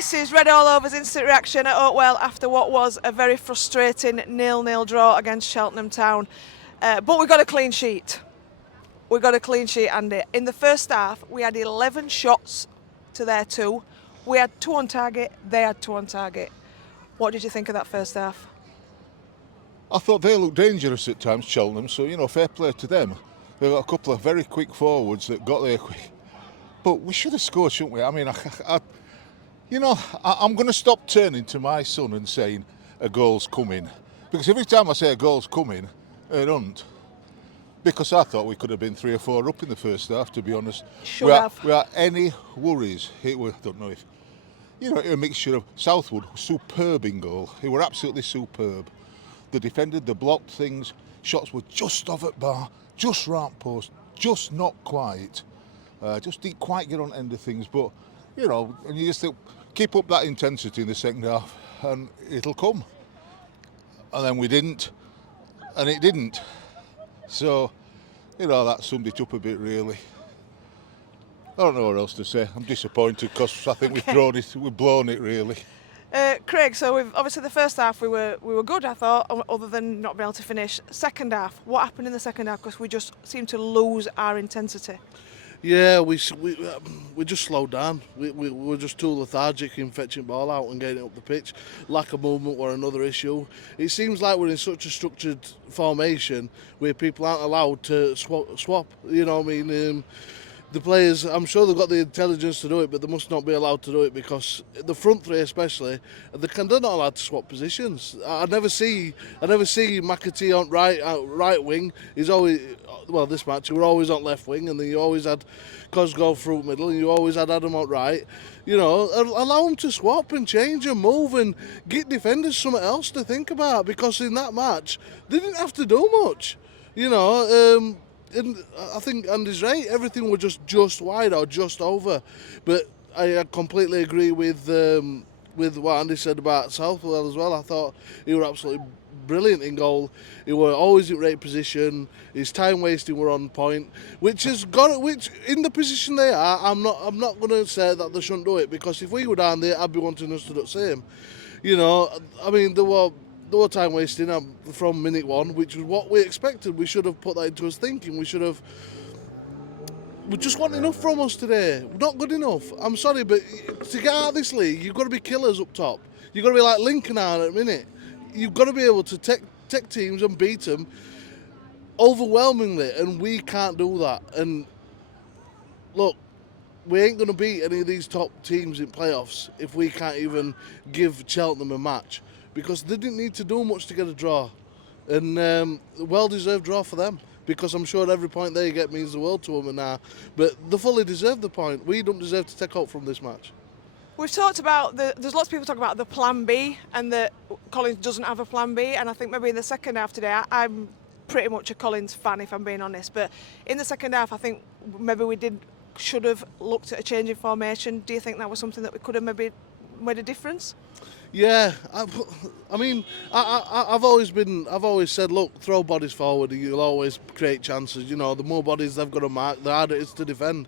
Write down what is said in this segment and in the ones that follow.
this is Red All Over's instant reaction at Oakwell after what was a very frustrating 0-0 draw against Cheltenham Town. But we got a clean sheet. We got a clean sheet, Andy. In the first half, we had 11 shots to their 2. We had 2 on target, they had 2 on target. What did you think of that first half? I thought they looked dangerous at times, Cheltenham, so, fair play to them. They've got a couple of very quick forwards that got there quick. But we should have scored, shouldn't we? I mean, I'm going to stop turning to my son and saying a goal's coming. Because every time I say a goal's coming, it don't. Because I thought we could have been 3 or 4 up in the first half, to be honest. Without any worries. I don't know if... a mixture of Southwood, superb in goal. They were absolutely superb. They defended, they blocked things. Shots were just off at bar, just right post, just not quite. Just didn't quite get on end of things. But, and you just think, keep up that intensity in the second half and it'll come. And then we didn't, and it didn't. So, that summed it up a bit, really. I don't know what else to say. I'm disappointed because I think we've blown it, really. Craig, so obviously the first half we were good, I thought, other than not being able to finish. Second half, what happened in the second half? Because we just seemed to lose our intensity. Yeah, we just slowed down. We were just too lethargic in fetching ball out and getting it up the pitch. Lack of movement were another issue. It seems like we're in such a structured formation where people aren't allowed to swap. You know what I mean? The players, I'm sure they've got the intelligence to do it, but they must not be allowed to do it because the front three especially, they're not allowed to swap positions. I never see McAtee on right wing. He's always, this match, we were always on left wing, and then you always had Cosgrove through middle, and you always had Adam on right. Allow them to swap and change and move and get defenders something else to think about, because in that match, they didn't have to do much. And I think Andy's right. Everything was just wide or just over, but I completely agree with what Andy said about Southwell as well. I thought he were absolutely brilliant in goal. He were always in right position. His time wasting were on point, which in the position they are, I'm not going to say that they shouldn't do it, because if we were down there, I'd be wanting us to do the same. There were time wasting from minute 1, which was what we expected. We should have put that into us thinking. We just want enough from us today. Not good enough. I'm sorry, but to get out of this league, you've got to be killers up top. You've got to be like Lincoln are at the minute. You've got to be able to take teams and beat them overwhelmingly, and we can't do that. And look, we ain't going to beat any of these top teams in playoffs if we can't even give Cheltenham a match. Because they didn't need to do much to get a draw. And well-deserved draw for them. Because I'm sure every point they get means the world to them now. But they fully deserve the point. We don't deserve to take out from this match. We've talked about, there's lots of people talking about the plan B, and that Collins doesn't have a plan B. And I think maybe in the second half today, I'm pretty much a Collins fan, if I'm being honest. But in the second half, I think maybe should have looked at a change in formation. Do you think that was something that we could have maybe made a difference? Yeah, I mean, I've always said, look, throw bodies forward, you'll always create chances. The more bodies they've got to mark, the harder it is to defend.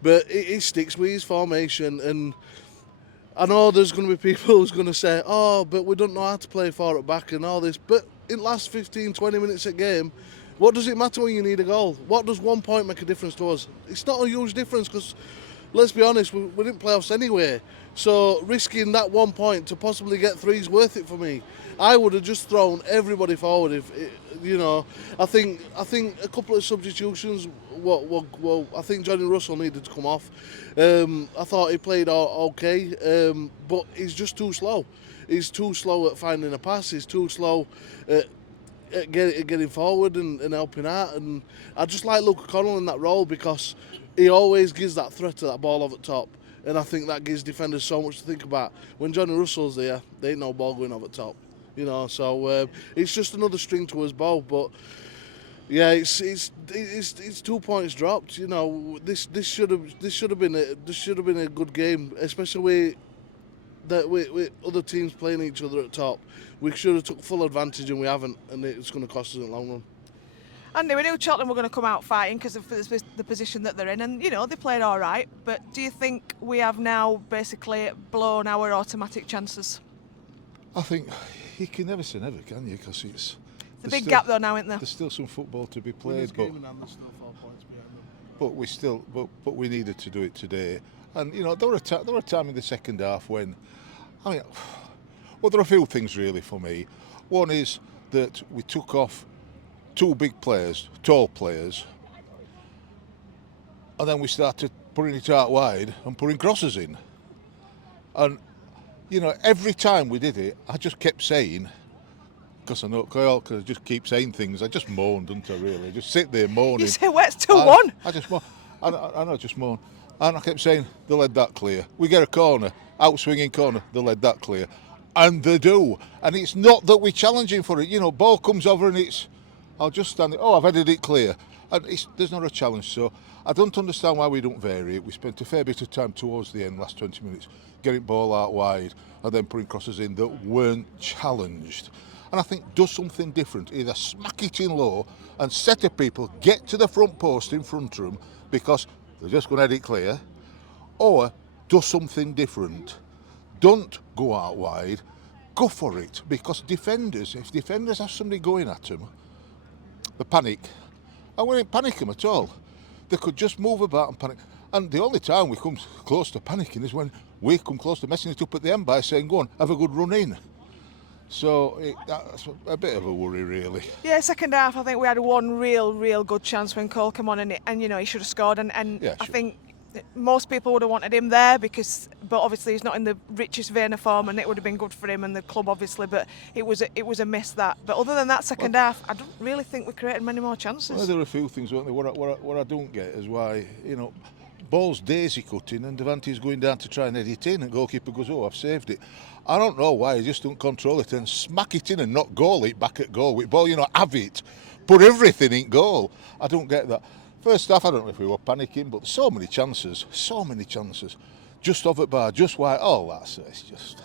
But it sticks with his formation, and I know there's going to be people who's going to say, oh, but we don't know how to play forward back and all this. But in the last 15, 20 minutes a game, what does it matter when you need a goal? What does 1 point make a difference to us? It's not a huge difference, because let's be honest, we didn't play offs anyway. So risking that 1 point to possibly get 3 is worth it for me. I would have just thrown everybody forward. I think a couple of substitutions. I think Johnny Russell needed to come off. I thought he played okay, but he's just too slow. He's too slow at finding a pass. He's too slow at getting forward and helping out. And I just like Luke O'Connell in that role, because he always gives that threat to that ball over the top. And I think that gives defenders so much to think about. When Johnny Russell's there, there ain't no ball going over the top. So it's just another string to his bow. But yeah, it's 2 points dropped. This should have been a good game, especially with other teams playing each other at top. We should have took full advantage, and we haven't, and it's going to cost us in the long run. Andy, we knew Cheltenham were going to come out fighting because of the position that they're in, and you know they played all right. But do you think we have now basically blown our automatic chances? I think you can never say never, can you? Because it's a big gap though now, isn't there? There's still some football to be played, but we needed to do it today. And you know there were a time in the second half when, I mean, well, there are a few things really for me. One is that we took off 2 big players, tall players, and then we started putting it out wide and putting crosses in. And, you know, every time we did it, I just kept saying, because I know Kyle, because I just keep saying things, I just moaned, didn't I, really? I just sit there moaning. You say, well, it's 2-1. I just moan. I know, just moan. And I kept saying, they'll let that clear. We get a corner, out-swinging corner, they'll let that clear. And they do. And it's not that we're challenging for it. You know, ball comes over and it's, I'll just stand there, I've headed it clear. And there's not a challenge, so I don't understand why we don't vary it. We spent a fair bit of time towards the end, last 20 minutes, getting ball out wide and then putting crosses in that weren't challenged. And I think do something different. Either smack it in low and set of people, get to the front post in front of them because they're just going to head it clear, or do something different. Don't go out wide, go for it, because if defenders have somebody going at them, they panic. And we didn't panic them at all. They could just move about and panic. And the only time we come close to panicking is when we come close to messing it up at the end by saying, go on, have a good run in. So that's a bit of a worry, really. Yeah, second half, I think we had one real good chance when Cole came on, and you know, he should have scored. And yeah, I think most people would have wanted him there but obviously he's not in the richest vein of form, and it would have been good for him and the club, obviously. But it was a miss that. But other than that second half, I don't really think we created many more chances. Well, there are a few things, weren't there? What I don't get is why, you know, ball's daisy cutting and Devante's going down to try and head it in, and goalkeeper goes, I've saved it. I don't know why he just don't control it and smack it in and not goal it back at goal with ball, you know, have it, put everything in goal. I don't get that. First half, I don't know if we were panicking, but so many chances, just off at bar, just why, it's just.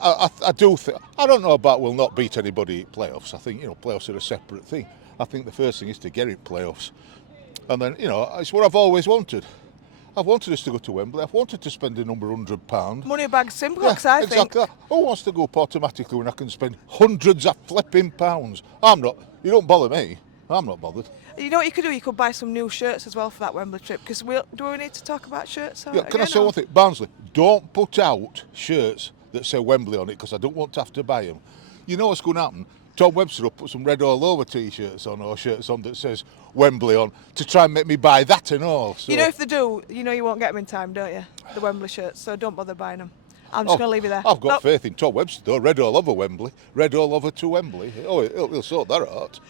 I do think, I don't know about we'll not beat anybody at playoffs. I think, you know, playoffs are a separate thing. I think the first thing is to get it playoffs. And then, you know, it's what I've always wanted. I've wanted us to go to Wembley. I've wanted to spend a number of £100. Money bag simplex, I think. Exactly that. Who wants to go up automatically when I can spend hundreds of flipping pounds? I'm not. You don't bother me. I'm not bothered. You know what you could do? You could buy some new shirts as well for that Wembley trip. Because do we need to talk about shirts? Yeah, can I say one thing? Barnsley, don't put out shirts that say Wembley on it, because I don't want to have to buy them. You know what's going to happen? Tom Webster will put some red all over t-shirts on, or shirts on that says Wembley on, to try and make me buy that and all. So. You know, if they do, you know you won't get them in time, don't you? The Wembley shirts, so don't bother buying them. I'm just going to leave you there. I've got faith in Tom Webster, though. Red all over Wembley. Red all over to Wembley. Oh, he'll sort that out.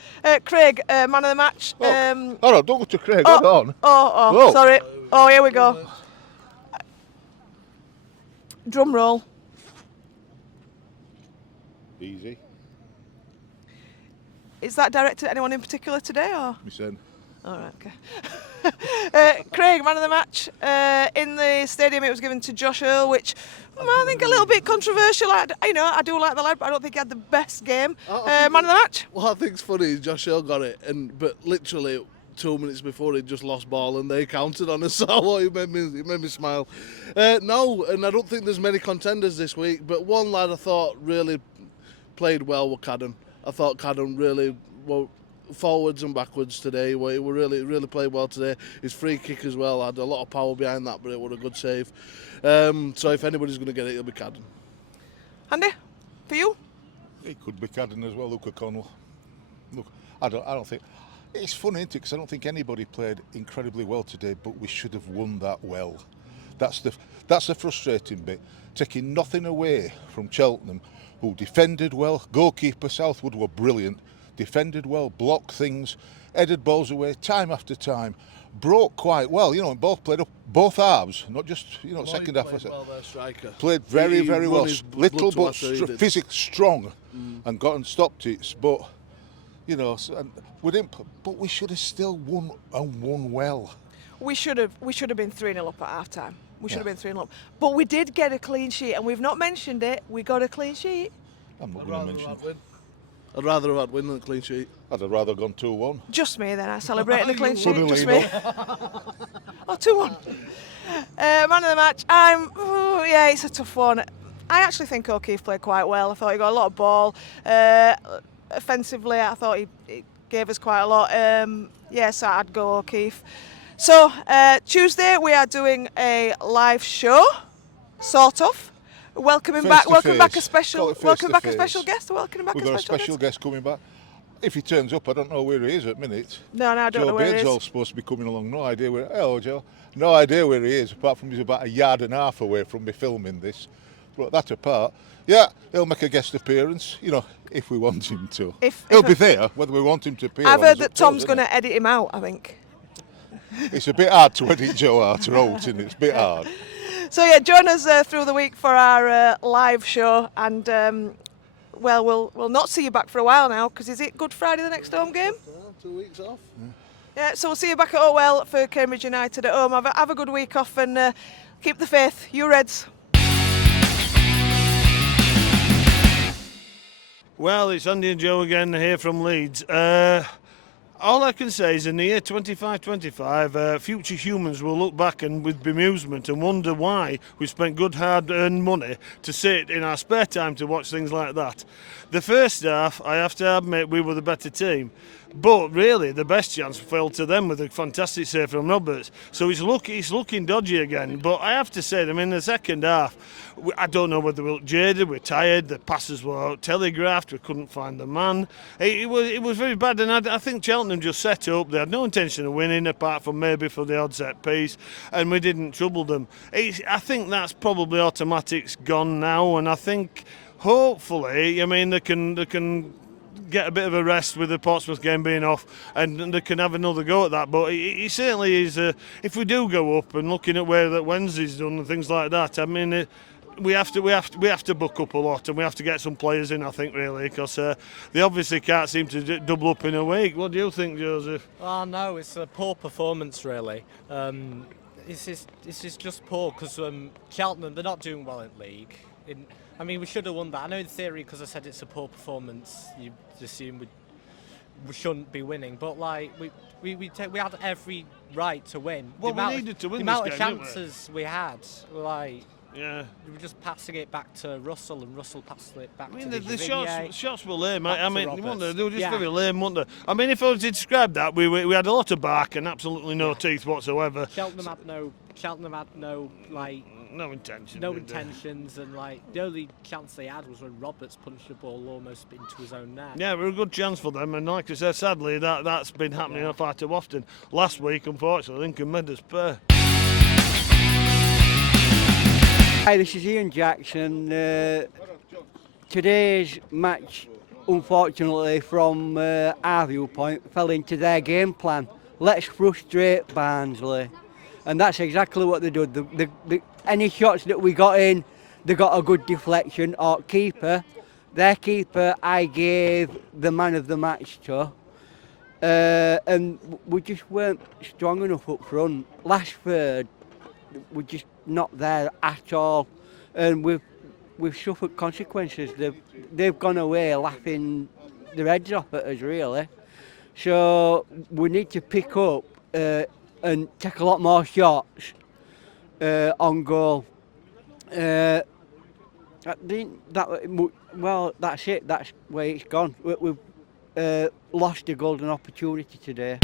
Craig, man of the match. No, don't go to Craig. Hold on. Oh, sorry. Oh, here we go. Drum roll. Easy. Is that directed at anyone in particular today, or? Me son. All right, okay. Craig, man of the match. In the stadium, it was given to Josh Earl, which I think a little bit controversial. I do like the lad, but I don't think he had the best game. Man of the match. What I think's funny is Josh Earl got it, but literally 2 minutes before he just lost ball and they counted on us. So it made me smile. No, and I don't think there's many contenders this week, but one lad I thought really played well with Cadden. I thought Cadden really forwards and backwards today. He really played well today. His free kick as well had a lot of power behind that, but it was a good save. So if anybody's going to get it, it'll be Cadden. Andy, for you? It could be Cadden as well. Look at Connell. Look, I don't think. It's funny, isn't it? Because I don't think anybody played incredibly well today, but we should have won that well. That's the frustrating bit. Taking nothing away from Cheltenham, who defended well. Goalkeeper Southwood were brilliant. Defended well, blocked things, headed balls away time after time, broke quite well. You know, both played up both halves, not just second half. Played very well. Little but physically strong, and got and stopped it. But you know, and we didn't. But we should have still won and won well. We should have been 3-0 up at half time. We should have been 3-0 up. But we did get a clean sheet, and we've not mentioned it. We got a clean sheet. I'm not going to mention it. I'd rather have had win than a clean sheet. I'd have rather gone 2-1. Just me then, I celebrating the clean sheet, Funnily just me. Oh, 2-1. Man of the match, yeah, it's a tough one. I actually think O'Keefe played quite well. I thought he got a lot of ball. Offensively, I thought he gave us quite a lot. Yes, I'd go O'Keefe. So, Tuesday we are doing a live show, sort of. Welcoming back a special guest. Welcoming back a special We've got a special guest coming back. If he turns up, I don't know where he is at the minute. No, I don't know where he is. Joe Beard's all supposed to be coming along. No idea where. Hello, Joe. No idea where he is, apart from he's about a yard and a half away from me filming this. But that apart, yeah, he'll make a guest appearance. You know, if we want him to. He'll be there, whether we want him to appear. I've heard that Tom's going to edit him out, I think. It's a bit hard to edit Joe out, isn't it? It's a bit hard. So yeah, join us through the week for our live show, and well, we'll not see you back for a while now, because is it Good Friday the next home game? 2 weeks off. Yeah, so we'll see you back at Oldwell for Cambridge United at home. Have a good week off and keep the faith. You Reds. Well, it's Andy and Joe again here from Leeds. All I can say is in the year 2525, future humans will look back and with bemusement and wonder why we spent good hard-earned money to sit in our spare time to watch things like that. The first half, I have to admit, we were the better team. But really, the best chance fell to them with a fantastic save from Roberts. So it's looking dodgy again. But I have to say, in the second half, I don't know whether we looked jaded, we're tired, the passes were telegraphed, we couldn't find the man. It was very bad, and I think Cheltenham just set up. They had no intention of winning, apart from maybe for the odd set piece, and we didn't trouble them. I think that's probably automatic's gone now, and I think hopefully, they can get a bit of a rest with the Portsmouth game being off, and they can have another go at that. But it certainly is. If we do go up, and looking at where that Wednesday's done and things like that, we have to buck up a lot, and we have to get some players in. I think really, because they obviously can't seem to double up in a week. What do you think, Joseph? Oh no, it's a poor performance really. This is just poor because Cheltenham, they're not doing well in league. We should have won that. I know in theory, because I said it's a poor performance, you assume we shouldn't be winning. But we had every right to win. Well, we needed to win the this amount game, of chances we had, yeah, we were just passing it back to Russell, and Russell passed it back to the shots were lame. They were just very lame, weren't they? If I was to describe that, we had a lot of bark and absolutely no teeth whatsoever. Cheltenham had no no intention. No intentions, and the only chance they had was when Roberts punched the ball almost into his own net. Yeah, it was a good chance for them, and like I said, sadly that's been happening far too often. Last week, unfortunately, Lincoln made us pay. Hi, this is Ian Jackson. Today's match, unfortunately, from our viewpoint, fell into their game plan. Let's frustrate Barnsley. And that's exactly what they did. Any shots that we got in, they got a good deflection. Or their keeper, I gave the man of the match to. And we just weren't strong enough up front. Last third, we're just not there at all. And we've suffered consequences. They've gone away laughing their heads off at us, really. So we need to pick up and take a lot more shots on goal. That's it. That's where it's gone. We've lost a golden opportunity today.